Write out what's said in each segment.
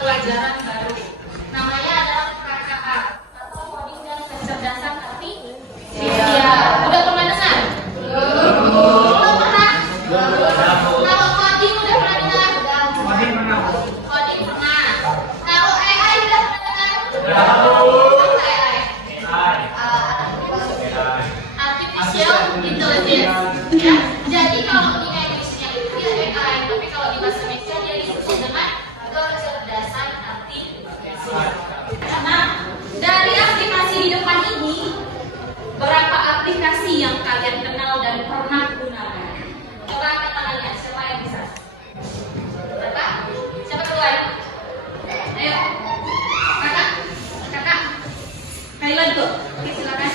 Pelajaran baru namanya adalah KKA atau coding dan kecerdasan artifisial. Iya, udah pernah dengar? Belum pernah? Kalau coding udah pernah dengar? Coding pernah. Kalau AI udah pernah dengar? Apa AI? Artificial Intelligence. Ya. Jadi kalau di Indonesia itu ya AI, tapi kalau di bahasa Indonesia dia disebut dengan kecerdasan artifisial. Nah, dari aplikasi di depan ini, berapa aplikasi yang kalian kenal dan pernah gunakan? Coba angkat tangannya, siapa yang bisa? Berapa? Siapa duluan? Ayo, kakak, Kailan tuh. Oke, silakan.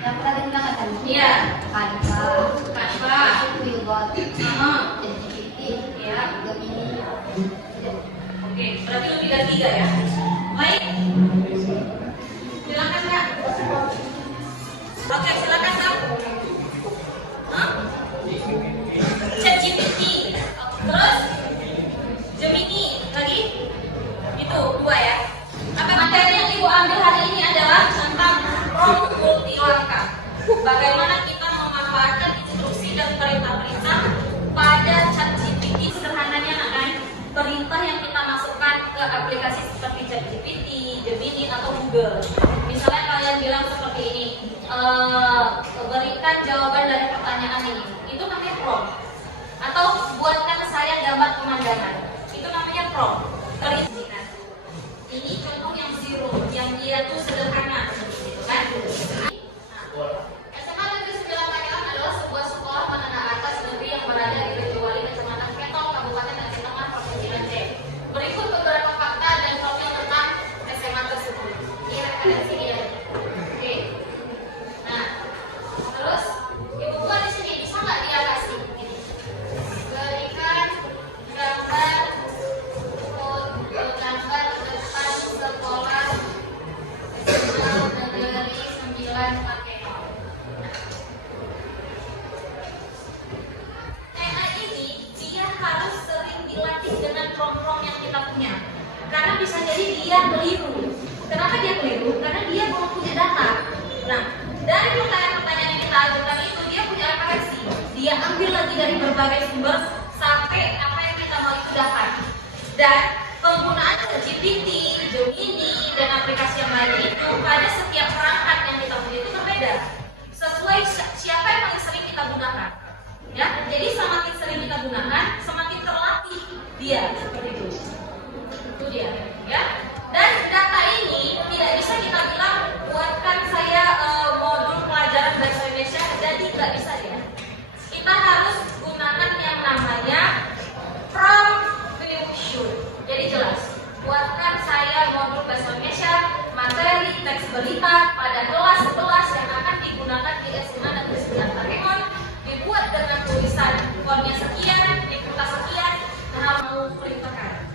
Yang pernah digunakan kan? Iya. Canva, Quillbot, ChatGPT, Iya. Gemini. Oke, berarti lebih dari 3 ya. Baik. Silakan Kak. Oke, silakan Kak. ChatGPT. Terus Gemini lagi. Itu 2 ya. Apa materi yang Ibu ambil hari ini adalah tentang prompt multi langkah. Bagaimana kita memanfaatkan instruksi dan perintah-perintah pada ChatGPT. Sederhananya akan perintah yang kita masukkan ke aplikasi seperti ChatGPT, Gemini atau Google. Misalnya kalian bilang seperti ini, berikan jawaban dari pertanyaan ini. Itu namanya prompt. Atau buatkan saya gambar pemandangan. Itu namanya prompt. Perizinan. Ini contoh yang zero, yang dia tuh sederhana, gitu kan? SMA Negeri 9 Magelang adalah sebuah sekolah menengah atas negeri yang berada di Rejowali, Kecamatan Ketong, Kabupaten Aceh Tengah, Provinsi Aceh. Berikut beberapa fakta dan profil tentang SMA tersebut. Ini referensi dia. Oke. Nah, terus ibu gua di sini bisa nggak dia kasih? Berikan gambar depan sekolah Negeri 9 Magelang. AI ini dia harus sering dilatih dengan prompt-prompt yang kita punya. Karena bisa jadi dia keliru. Kenapa dia keliru? Karena dia belum punya data. Nah, dari pertanyaan-pertanyaan yang kita ajukan itu dia punya referensi. Dia ambil lagi dari berbagai sumber sampai apa yang kita mau itu dapat. Dan penggunaan ChatGPT, Gemini, dan aplikasi yang lain itu pada setiap perangkat yang kita punya itu berbeda. Sesuai siapa yang paling sering kita gunakan. Ya, jadi semakin sering kita gunakan, semakin terlatih dia seperti itu. Itu dia, ya. Dan data ini tidak bisa kita bilang buatkan saya modul pelajaran bahasa Indonesia, jadi nggak bisa ya. Kita harus gunakan yang namanya prompt fusion. Jadi jelas, buatkan saya modul bahasa Indonesia materi teks berita pada kelas-kelas yang akan digunakan di SMA Negeri 9 Magelang, dibuat dengan tulisan fontnya sekian, di kertas sekian, nah mau perintahkan.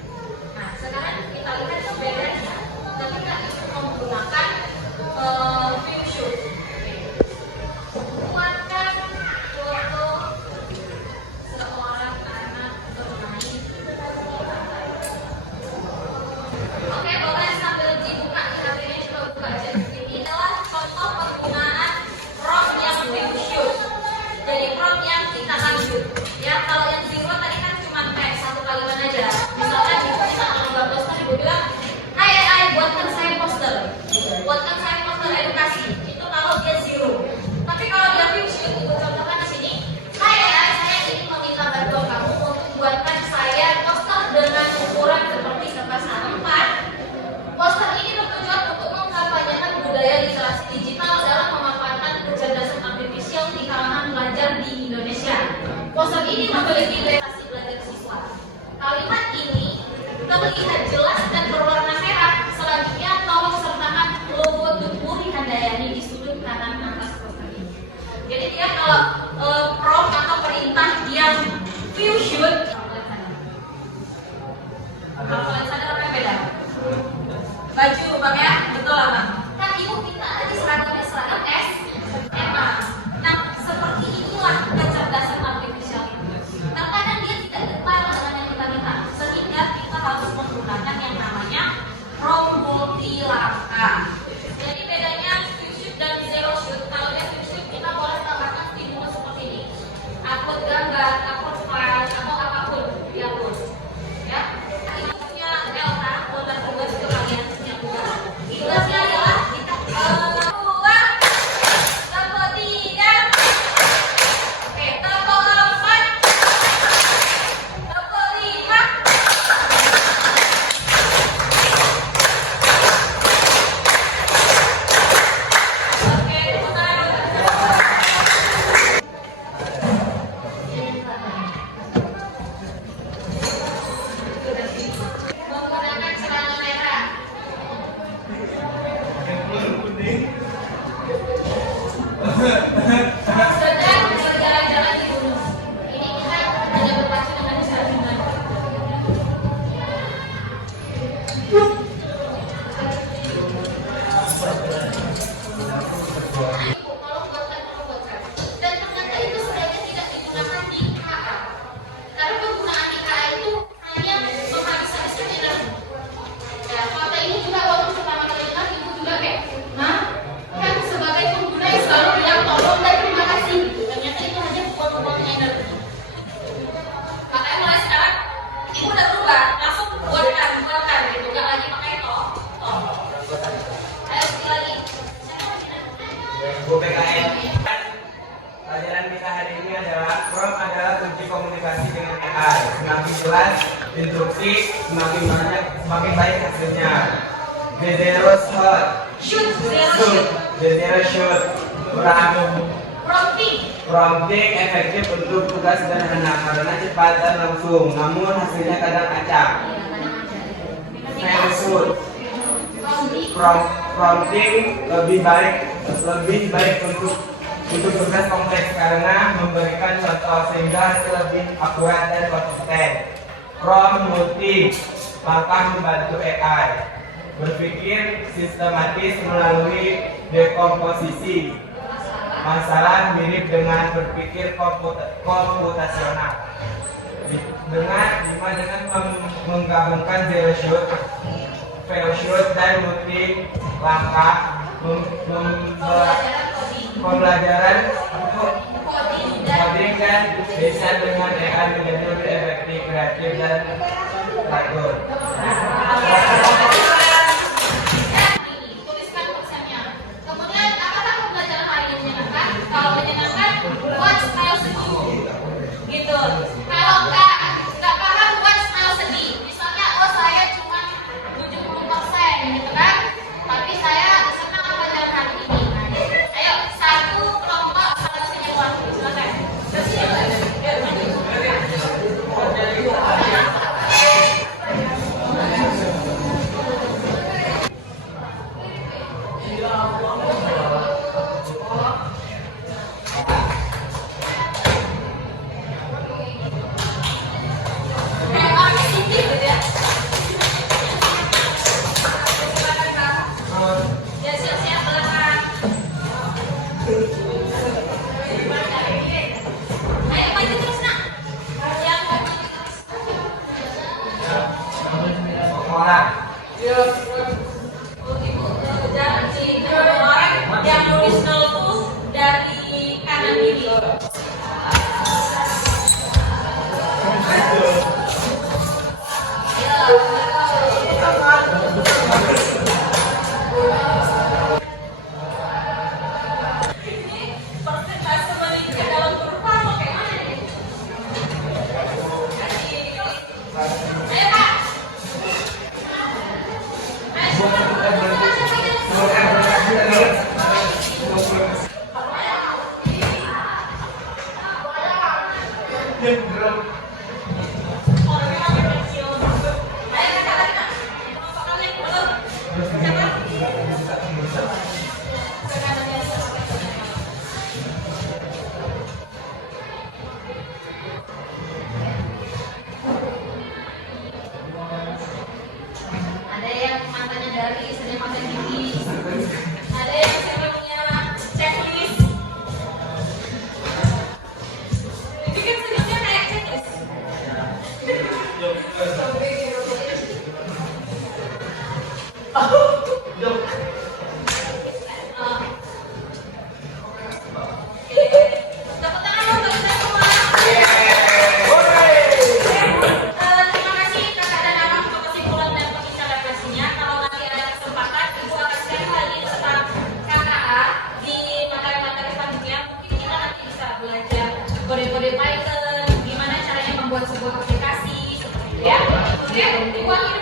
Nah, sekarang kita lihat bedanya ketika itu menggunakan fusion. Buatkan foto seorang anak bermain. Oke, boleh sambil dibuka di hatinya coba buka aja. Ini adalah contoh penggunaan prompt yang fusion. Jadi prompt yang kita lanjut. Ya, kalau yang zero tadi kan cuma kayak satu kalimat aja. Misalnya kita mau buat poster, ibu bilang, "Hai, buatkan saya poster." Buatkan saya poster Poster ini memiliki prestasi belajar siswa. Kalimat ini terlihat jelas dan berwarna merah. Selanjutnya tolong sertakan logo Tumpuri Handayani di sudut kanan atas poster ini. Jadi dia kalau prompt atau perintah yang view shoot, kalau kalian sadar apa yang beda? Baju bang ya, betul lah bang. Kan ibu kita tadi seragamnya seragam SMA. Nah seperti inilah kecerdasan artifisial itu. Terkadang dia tidak detail dengan yang kita minta, sehingga kita harus menggunakan yang namanya prompt multi langkah. Jadi bedanya view shoot dan zero shoot. Kalau dia view shoot kita boleh tambahkan stimulus seperti ini, upload gambar, upload file atau apapun dia upload. Ya, intinya delta folder tugas itu kalian punya tugas. Tugasnya adalah kita dua, tombol tiga, oke, tombol empat, tombol lima. Oke, putar. Menggunakan celana merah. Sedang berjalan-jalan di gunung. Ini kita hanya berpacu dengan sambungan. Kalau buatkan. Dan ternyata itu sebaiknya tidak digunakan di KA. Karena penggunaan di KA itu hanya menghabis-habiskan energi. Ya, fakta ini juga waktu pertama kali dengar ibu juga kayak, nah, kan sebagai pengguna yang selalu bilang tolong dan terima kasih. Ternyata itu hanya buang-buang energi. Makanya mulai sekarang ibu udah berubah, langsung buatkan gitu, nggak lagi pakai toh. Ayo sekali lagi. Bu PKN. Pelajaran kita hari ini adalah prompt adalah kunci komunikasi dengan AI. Semakin jelas instruksi, semakin baik hasilnya. The zero shot. Shoot, zero shoot. The zero shot. Prompting efektif untuk tugas sederhana karena cepat dan langsung, namun hasilnya kadang acak. Zero shoot. Prompting lebih baik untuk tugas kompleks karena memberikan contoh sehingga hasil lebih akurat dan konsisten. Prompt multi langkah membantu AI berpikir sistematis melalui dekomposisi masalah mirip dengan berpikir komputasional. Dengan menggabungkan zero shoot, fail shoot dan multi langkah pembelajaran untuk coding dan desain dengan AI menjadi lebih efektif, kreatif dan teratur. Tuliskan konsepnya. Kemudian apakah pembelajaran hari ini menyenangkan? Kalau menyenangkan, buat style senyum. Gitu. Kalau nggak paham, buat style sedih. Misalnya, oh saya cuma 70% gitu kan, tapi saya senang pelajaran hari ini. Ayo, satu kelompok satu senyuman. Silakan. Ya, siap-siap belakang. Ayo maju terus nak. Yang maju terus. Orang. Ibu jangan sih orang yang nulis nol tuh dari kanan kiri. Ini persentase meningkat dalam kurva apa kayak mana nih? Ayo kak. Ayo. Ada yang matanya dari, ada yang matanya tinggi, ada yang punya checklist. Ini kan sebenarnya kayak checklist. Tepuk tangan untuk kita semua. Terima kasih kakak dan abang untuk kesimpulan dan pembicaraan refleksinya. Kalau nanti ada kesempatan, ibu akan share lagi tentang KKA di materi-materi selanjutnya. Mungkin kita nanti bisa belajar kode-kode Python, gimana caranya membuat sebuah aplikasi, seperti itu ya. Oke, ibu akhiri